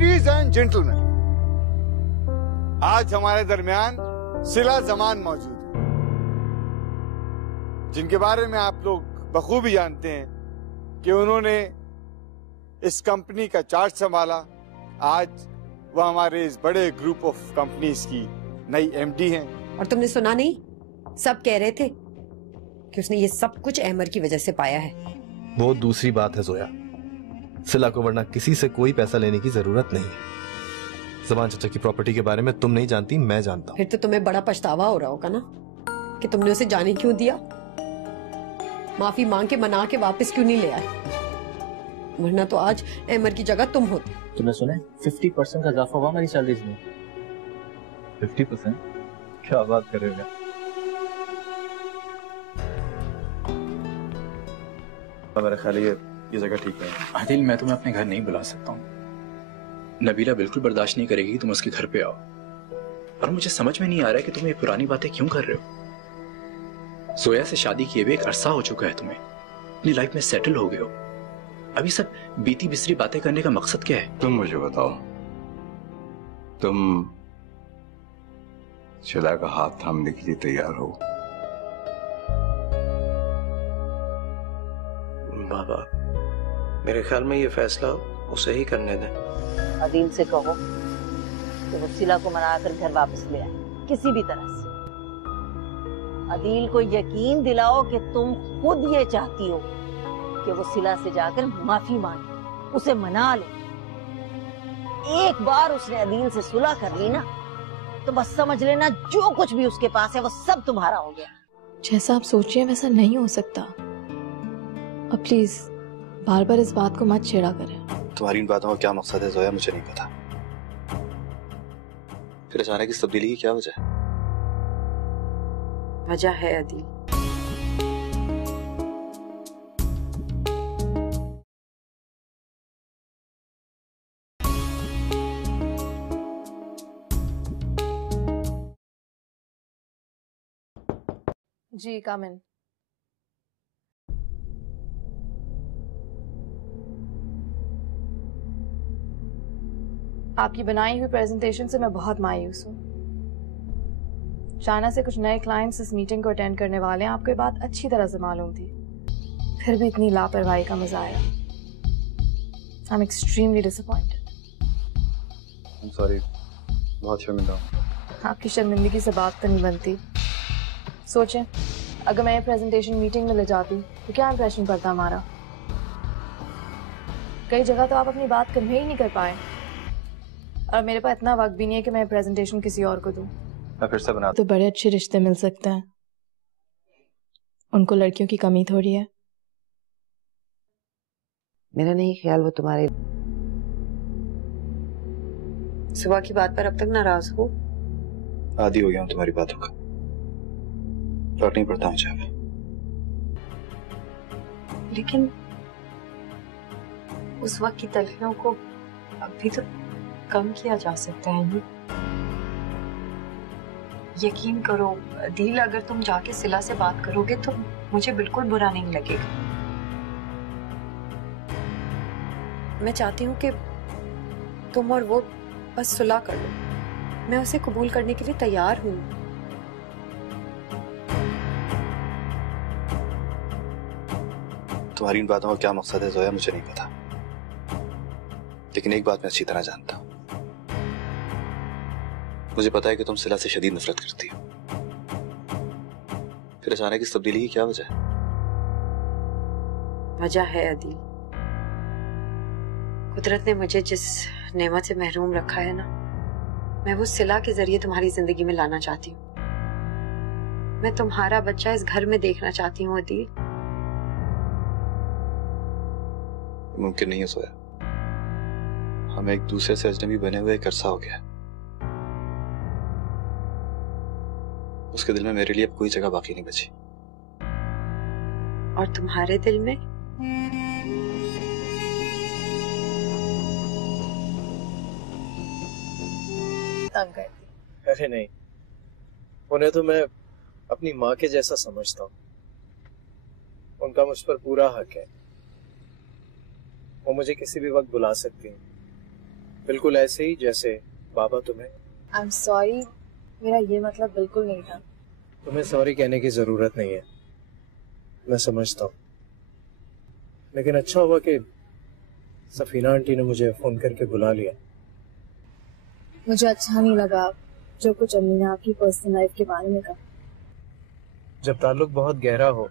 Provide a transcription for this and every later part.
Ladies and gentleman, आज हमारे दरमियान सिला जमान मौजूद है, जिनके बारे में आप लोग बखूबी जानते हैं कि उन्होंने इस कंपनी का चार्ज संभाला। आज वह हमारे इस बड़े ग्रुप ऑफ कंपनीज की नई एमडी हैं। और तुमने सुना नहीं, सब कह रहे थे कि उसने ये सब कुछ अहमर की वजह से पाया है। वो दूसरी बात है जोया, सिला को वरना किसी से कोई पैसा लेने की जरूरत नहीं है। जमान चाचा की प्रॉपर्टी के बारे में तुम नहीं जानती, मैं जानता हूँ। फिर तो तुम्हें बड़ा पछतावा हो रहा होगा ना कि तुमने उसे जाने क्यों दिया, माफी मांग के मना के वापस क्यों नहीं ले आए, वरना तो आज अहमर की जगह तुम होते। तुमने सुना 50% का इजाफा हुआ हमारी सैलरीज में। 50%? क्या बात कर रहे हो? मेरा ख्याल है ये जगह ठीक है। आदिल, मैं तुम्हें अपने घर नहीं बुला सकता हूँ। नबीला बिल्कुल बर्दाश्त नहीं करेगी कि तुम उसके घर पे आओ, और मुझे समझ में नहीं आ रहा है कि तुम ये पुरानी बातें क्यों कर रहे हो। जोया से शादी किए हुए एक अरसा हो चुका है, तुम्हें अपनी लाइफ में सेटल हो गए हो। अभी सब बीती बिसरी बातें करने का मकसद क्या है? तुम मुझे बताओ, तुम शिला का हाथ थामने के लिए तैयार हो? बाबा, मेरे ख्याल में ये फैसला उसे ही करने दें। अदील से कहो कि वो सिला को मनाकर घर वापस ले आए, किसी भी तरह से। अदील को यकीन दिलाओ कि तुम खुद ये चाहती हो कि वो सिला से जाकर माफी मांगे, उसे मना ले। एक बार उसने अदील से सुलह कर ली ना, तो बस समझ लेना जो कुछ भी उसके पास है वो सब तुम्हारा हो गया। जैसा आप सोच रहे हैं वैसा नहीं हो सकता। अब प्लीज बार बार इस बात को मत छेड़ा करें। तुम्हारी इन बातों का क्या मकसद है जोया, मुझे नहीं पता। फिर अचानक इस तब्दीली की क्या वजह है? वजह है अदील, जी कम इन। आपकी बनाई हुई प्रेजेंटेशन से मैं बहुत मायूस हूँ। चाइना से कुछ नए क्लाइंट्स इस मीटिंग को अटेंड करने वाले हैं, आपको ये बात अच्छी तरह से मालूम थी, फिर भी इतनी लापरवाही का मजा आया। I am extremely disappointed. I am sorry, बहुत शर्मिंदा हूँ। आपकी शर्मिंदगी से बात तो नहीं बनती। सोचें, अगर मैं ये प्रेजेंटेशन मीटिंग में ले जाती तो क्या इंप्रेशन पड़ता हमारा। कई जगह तो आप अपनी बात कन्वे ही नहीं कर पाए, और मेरे पास इतना वक्त भी नहीं है कि मैं प्रेजेंटेशन किसी और को दूं। मैं फिर से बना तो बड़े अच्छे रिश्ते मिल सकते हैं, उनको लड़कियों की कमी थोड़ी है। मेरा नहीं ख्याल वो तुम्हारे सुबह की बात पर अब तक नाराज हो। आदी हो गया हूँ तुम्हारी बातों का, फर्क नहीं पड़ता मुझे। लेकिन उस वक्त की तलखियों को अभी तो कम किया जा सकता है ना? यकीन करो अदील, अगर तुम जाके सिला से बात करोगे तो मुझे बिल्कुल बुरा नहीं लगेगा। मैं चाहती हूँ कि तुम और वो बस सुलह कर लो। मैं उसे कबूल करने के लिए तैयार हूँ। तुम्हारी इन बातों का क्या मकसद है जोया, मुझे नहीं पता, लेकिन एक बात मैं अच्छी तरह जानता हूँ। मुझे पता है कि तुम सिला से शदीद नफरत करती हो। फिर अचानक इस तब्दीली की क्या वजह है? वजह है अदील, कुदरत ने मुझे जिस नेमत से महरूम रखा है ना, मैं वो सिला के जरिए तुम्हारी जिंदगी में लाना चाहती हूँ। मैं तुम्हारा बच्चा इस घर में देखना चाहती हूँ अदील। मुमकिन नहीं है सोया, हम एक दूसरे से अजनबी बने हुए एक अरसा हो गया। उसके दिल में मेरे लिए अब कोई जगह बाकी नहीं बची। और तुम्हारे दिल में? तंग करती। अरे नहीं, उन्हें तो मैं अपनी माँ के जैसा समझता हूँ। उनका मुझ पर पूरा हक है। वो मुझे किसी भी वक्त बुला सकती हैं, बिल्कुल ऐसे ही जैसे बाबा तुम्हें। आई एम सॉरी, मेरा ये मतलब बिल्कुल नहीं था। तुम्हें सॉरी कहने की जरूरत नहीं है, मैं समझता हूँ, लेकिन अच्छा हुआ कि सफीना आंटी ने मुझे फोन करके बुला लिया। मुझे अच्छा नहीं लगा जो कुछ अम्मी ने आपकी पर्सनल लाइफ के बारे में कहा। जब ताल्लुक बहुत गहरा हो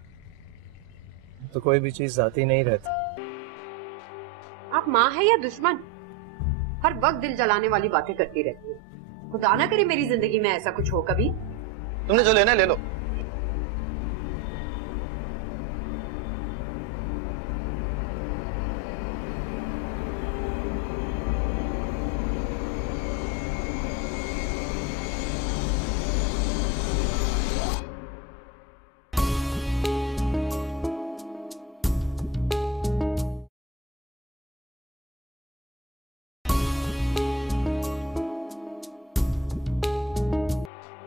तो कोई भी चीज जाती नहीं रहती। आप माँ है या दुश्मन? हर वक्त दिल जलाने वाली बातें करती रहती है। खुदा ना करे मेरी जिंदगी में ऐसा कुछ हो कभी। तुमने जो लेना है ले लो।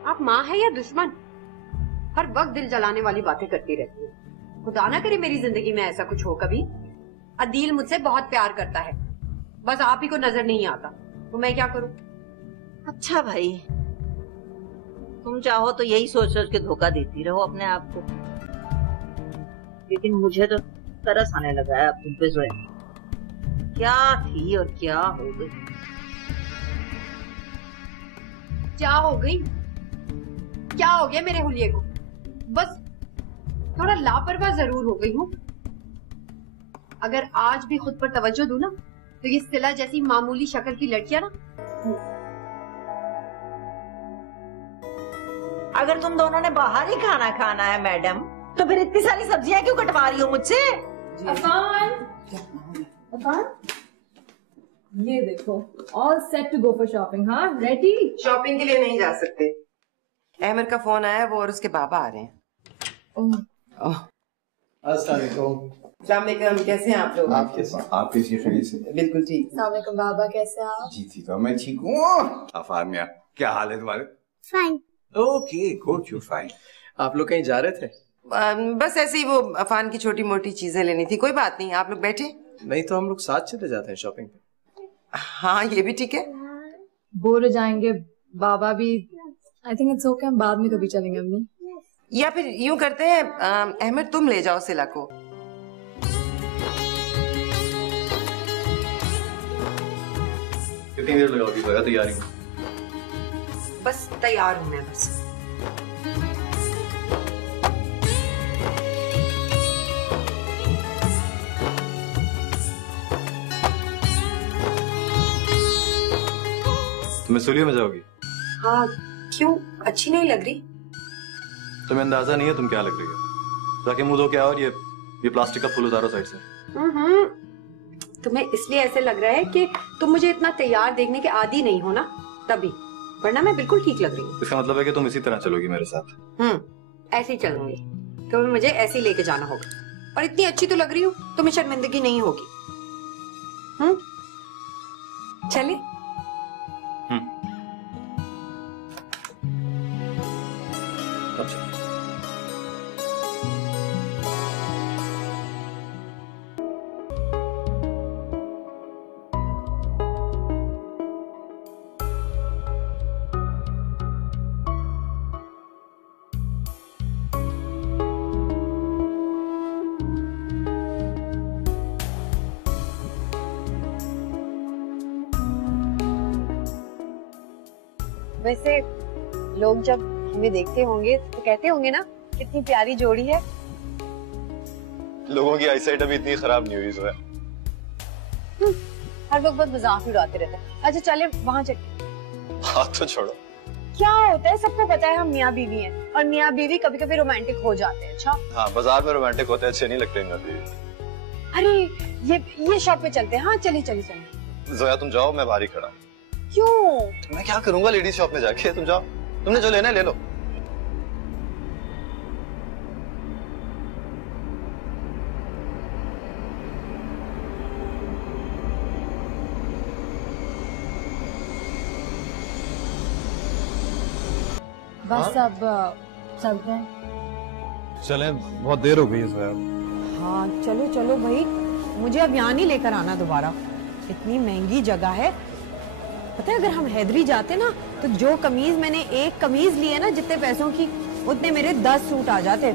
आप माँ है या दुश्मन? हर वक्त दिल जलाने वाली बातें करती रहती है। खुदा ना करे मेरी जिंदगी में ऐसा कुछ हो कभी। अदील मुझसे बहुत प्यार करता है, बस आप ही को नजर नहीं आता, तो मैं क्या करूं? अच्छा भाई, तुम चाहो तो यही सोच सोच के धोखा देती रहो अपने आप को, लेकिन मुझे तो तरस आने लगा है अब तुम पे जोया। क्या थी और क्या हो गई। क्या हो गई? क्या हो गया मेरे हुलिये को? बस थोड़ा लापरवाह जरूर हो गई हूँ। अगर आज भी खुद पर तवज्जो दूं ना तो ये सिला जैसी मामूली शक्ल की लड़कियां ना। अगर तुम दोनों ने बाहर ही खाना खाना है मैडम, तो फिर इतनी सारी सब्जियां क्यों कटवा रही हो मुझसे? ये देखो, all set to go for shopping. हाँ, रेडी? शॉपिंग के लिए नहीं जा सकते। अहमद का फोन आया, वो और उसके बाबा आ रहे हैं। अस्सलाम वालेकुम। कैसे हैं आप लोग? आप कैसे? आप कैसी खैरियत से? बिल्कुल ठीक। अस्सलाम वालेकुम बाबा, कैसे हैं आप? जी ठीक है, मैं ठीक हूँ। अफानिया, क्या हाल है तुम्हारे? Fine. Okay good, you fine. आप लोग कहीं जा रहे थे? बस ऐसे ही वो अफान की छोटी मोटी चीजें लेनी थी। कोई बात नहीं, आप लोग बैठे। नहीं तो हम लोग साथ चले जाते हैं शॉपिंग पे। हाँ ये भी ठीक है। बोर हो जाएंगे बाबा भी। आई थिंक इट्स ओके, हम बाद में कभी चलेंगे अम्मी। या फिर यूं करते हैं, अहमद तुम ले जाओ सिला को। कितनी देर लगाओगी भैया तैयारी में? बस तैयार हूं मैं बस। तुम्हें सुलियो में जाओगी? हाँ, क्यों? अच्छी नहीं लग रही? तुम्हें अंदाजा नहीं है तुम क्या लग रही हो। जाके मुंह धो के आओ और ये प्लास्टिक का फूल उतारो साइड से। तुम्हें इसलिए ऐसे लग रहा है कि तुम मुझे इतना तैयार देखने के आदी नहीं हो ना, तभी। वरना मैं बिल्कुल ठीक लग रही हूँ। इसका मतलब है कि तुम इसी तरह चलोगी मेरे साथ? ऐसे ही चलूंगी। तुम्हें मुझे ऐसे ही लेके जाना होगा। और इतनी अच्छी तो लग रही हूँ, तुम्हें शर्मिंदगी नहीं होगी। चले? वैसे लोग जब हमें देखते होंगे तो कहते होंगे ना, कितनी प्यारी जोड़ी है। लोगों की आईसाइट अभी इतनी खराब नहीं हुई जोया। हर वक्त बस मजाक उड़ाते रहते हैं। अच्छा चले वहाँ चले। हाथ तो छोड़ो। क्या होता है, सबको पता है हम मियाँ बीवी हैं, और मियाँ बीवी कभी कभी रोमांटिक हो जाते हैं। अच्छा हाँ, बाजार में रोमांटिक होते हैं, अच्छे नहीं लगते मियाँ बीवी। अरे ये शॉप पे चलते हैं। हाँ चलिए चलिए चलिए। जोया तुम जाओ, मैं बाहर ही खड़ा। क्यों? मैं क्या करूंगा लेडीज शॉप में जाके? तुम जाओ, तुमने जो लेना है ले लो। बस अब चलते हैं। चले, बहुत देर हो गई है। हाँ चलो चलो भाई, मुझे अब यहाँ नहीं लेकर आना दोबारा। इतनी महंगी जगह है, पता है अगर हम हैदरी जाते ना तो जो कमीज मैंने एक कमीज ली है ना जितने पैसों की, उतने मेरे 10 सूट आ जाते।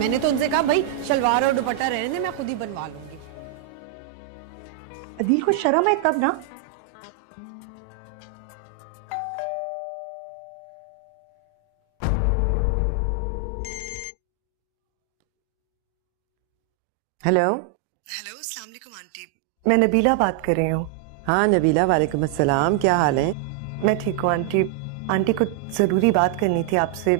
मैंने तो उनसे कहा भाई शलवार और दुपट्टा रहने दे, मैं खुद ही बनवा लूंगी। अदील को शर्म है तब ना। हेलो हेलो, अस्सलाम वालेकुम आंटी, मैं नबीला बात कर रही हूँ। हाँ नबीला, वालेकुम अस्सलाम, क्या हाल है? मैं ठीक हूँ आंटी। आंटी को जरूरी बात करनी थी आपसे।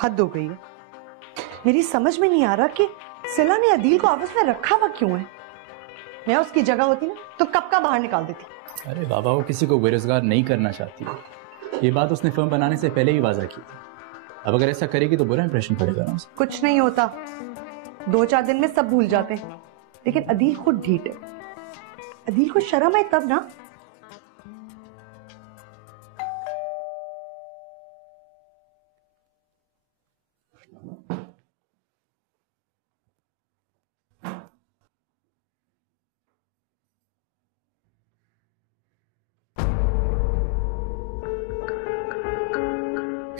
हद हो गई है। मेरी समझ में नहीं आ रहा कि सिला ने अदील को ऑफिस में रखा हुआ क्यों है। मैं उसकी जगह होती ना तो कब का बाहर निकाल देती। अरे बाबा, वो किसी को बेरोजगार नहीं करना चाहती है। ये बात उसने फर्म बनाने से पहले ही वाजा की थी। अब अगर ऐसा करेगी तो बुरा इंप्रेशन पड़ेगा ना उसे। कुछ नहीं होता, 2-4 दिन में सब भूल जाते हैं। लेकिन अदील खुद ढीठ है। अदील को शर्म है तब ना।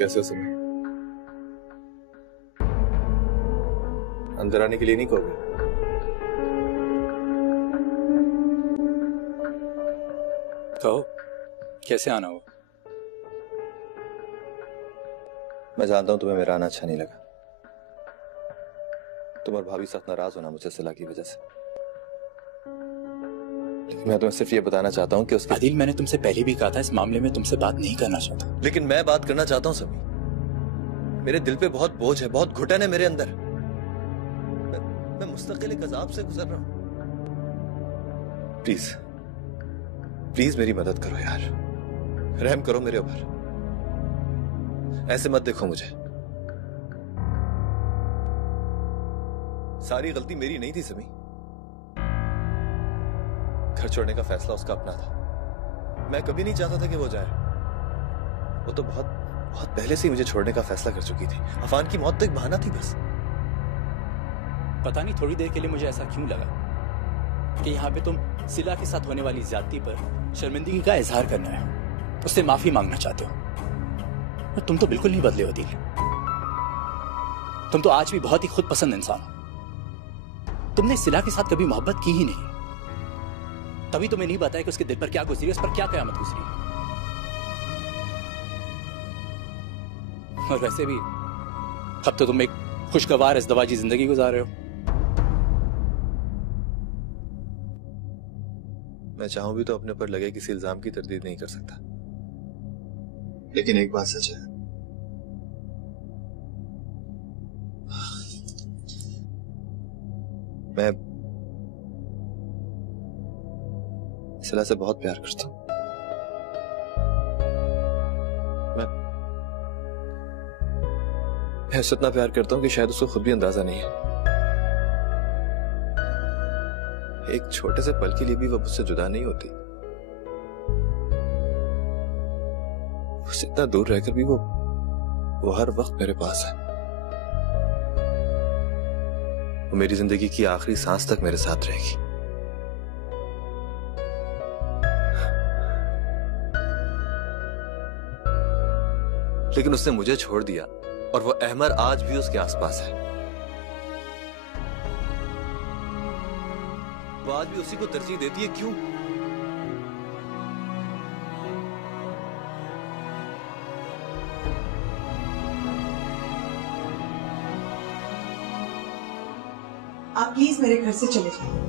कैसे हो सुमी? अंदर आने के लिए नहीं कहोगे? कहो, कैसे आना हो? मैं जानता हूं तुम्हें मेरा आना अच्छा नहीं लगा। तुम और भाभी साथ नाराज होना मुझे सिला की वजह से। लेकिन मैं तुम्हें सिर्फ ये बताना चाहता हूं कि उसके आदिल, मैंने तुमसे पहले भी कहा था इस मामले में तुमसे बात नहीं करना चाहता। लेकिन मैं बात करना चाहता हूं सभी। मेरे दिल पे बहुत बोझ है, बहुत घुटन है मेरे अंदर। मैं मुस्तकिल एक अजाब से गुजर रहा हूं। प्लीज प्लीज मेरी मदद करो यार, रहम करो मेरे ऊपर। ऐसे मत देखो मुझे। सारी गलती मेरी नहीं थी समी। घर छोड़ने का फैसला उसका अपना था। मैं कभी नहीं चाहता था कि वो जाए। वो तो बहुत पहले से ही मुझे छोड़ने का फैसला कर चुकी थी। अफान की मौत तो एक बहाना थी बस। पता नहीं थोड़ी देर के लिए मुझे ऐसा क्यों लगा कि यहाँ पे तुम सिला के साथ होने वाली ज्यादती पर शर्मिंदगी का इजहार करना है, उससे माफी मांगना चाहते हो। और तुम तो बिल्कुल नहीं बदले हो दिल। तुम तो आज भी बहुत ही खुद पसंद इंसान हो। तुमने सिला के साथ कभी मोहब्बत की ही नहीं। तभी तुम्हें नहीं बताया कि उसके दिल पर क्या गुजरी है, उस पर क्या कयामत गुजरी है। और वैसे भी अब तो तुम एक खुशगवार इज़्दिवाजी जिंदगी गुजार रहे हो। मैं चाहूं भी तो अपने पर लगे किसी इल्जाम की तरदीद नहीं कर सकता। लेकिन एक बात सच है, मैं सिला से बहुत प्यार करता हूं। मैं उससे इतना प्यार करता हूं कि शायद उसको खुद भी अंदाजा नहीं है। एक छोटे से पल के लिए भी वो मुझसे जुदा नहीं होती। उससे इतना दूर रहकर भी वो हर वक्त मेरे पास है। वो मेरी जिंदगी की आखिरी सांस तक मेरे साथ रहेगी। लेकिन उसने मुझे छोड़ दिया और वो अहमर आज भी उसके आसपास है। वो आज भी उसी को तरजीह देती है। क्यों? आप प्लीज मेरे घर से चले जाइए।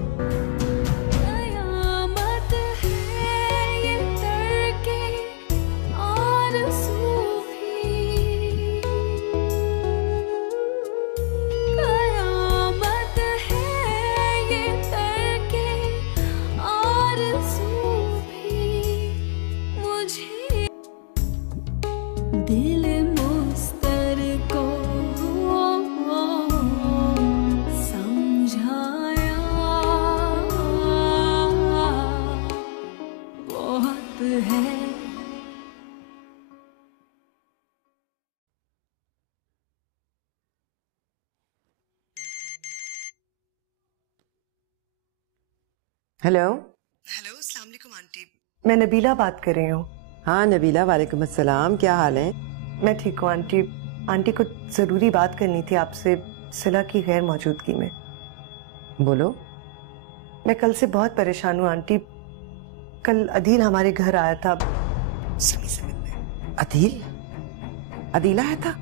दिल मुस्तर को समझाया बहुत है। हेलो। हेलो, अस्सलाम वालेकुम आंटी। मैं नबीला बात कर रही हूँ। हाँ नबीला, वालेकुम अस्सलाम, क्या हाल है? मैं ठीक हूँ आंटी। आंटी को जरूरी बात करनी थी आपसे सिला की गैर मौजूदगी में। बोलो। मैं कल से बहुत परेशान हूँ आंटी। कल अदील हमारे घर आया था समी से मिलने। अदील? अदील आया था?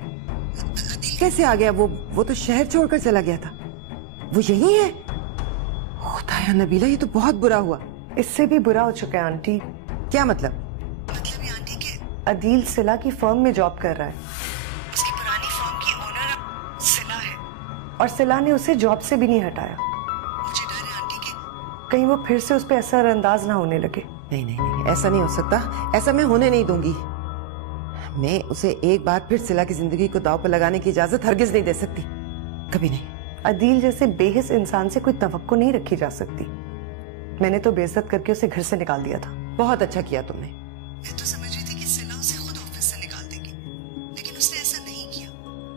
कैसे आ गया? वो तो शहर छोड़कर चला गया था। वो यही है? खुदाया नबीला, ये तो बहुत बुरा हुआ। इससे भी बुरा हो चुका है आंटी। क्या मतलब? मतलब ये आंटी के अदील सिला की फर्म में जॉब कर रहा है। उसकी पुरानी फर्म की ओनर अब सिला है और सिला ने उसे जॉब से भी नहीं हटाया। मुझे डर है आंटी कि कहीं वो फिर से उस पर असरअंदाज ना होने लगे। नहीं नहीं नहीं, ऐसा नहीं हो सकता। ऐसा मैं होने नहीं दूंगी। मैं उसे एक बार फिर सिला की जिंदगी को दांव पर लगाने की इजाजत हरगिज नहीं दे सकती, कभी नहीं। अदील जैसे बेहिस इंसान से कोई तवक्को नहीं रखी जा सकती। मैंने तो बेइज्जत करके उसे घर से निकाल दिया था। बहुत अच्छा किया तुमने। मैं तो समझ रही थी कि सिला उसे खुद ऑफिस से निकाल देगी, लेकिन उसने ऐसा नहीं किया।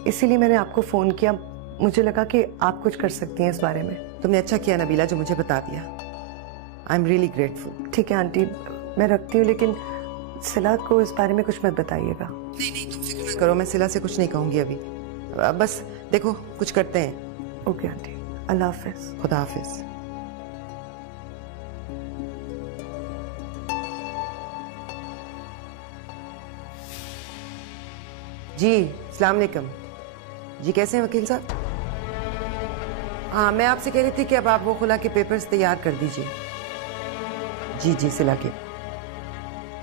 इसीलिए मैंने आपको फोन किया। मुझे लगा कि आप कुछ कर सकती हैं इस बारे में। तुमने अच्छा किया नबीला जो मुझे बता दिया। I am really grateful. ठीक है आंटी, मैं रखती हूँ, लेकिन सिला को इस बारे में कुछ मत बताइएगा। नहीं नहीं, तुम फिक्र मत करो, मैं सिला से कुछ नहीं कहूंगी अभी। बस देखो कुछ करते हैं। ओके आंटी, अल्लाह हाफिज। खुदा हाफिज। जी अस्सलाम वालेकुम। जी कैसे हैं वकील साहब? हाँ, मैं आपसे कह रही थी कि अब आप वो खुला के पेपर्स तैयार कर दीजिए। जी जी सिला के।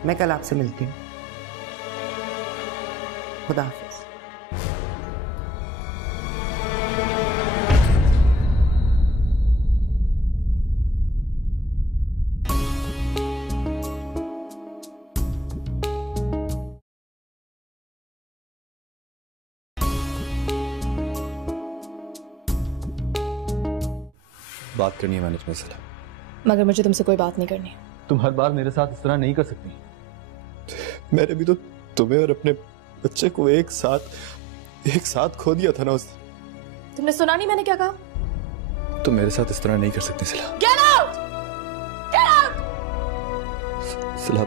मैं कल आपसे मिलती हूँ। खुदा हाफिज। बात करनी है मैनेजमेंट से। मगर मुझे तुमसे कोई बात नहीं करनी। तुम हर बार मेरे साथ इस तरह नहीं कर सकती। मैंने भी तो तुम्हें और अपने बच्चे को एक साथ खो दिया था ना उस। तुमने सुना नहीं मैंने क्या कहा? तुम मेरे साथ इस तरह नहीं कर सकती सिला। Get out! Get out! सिला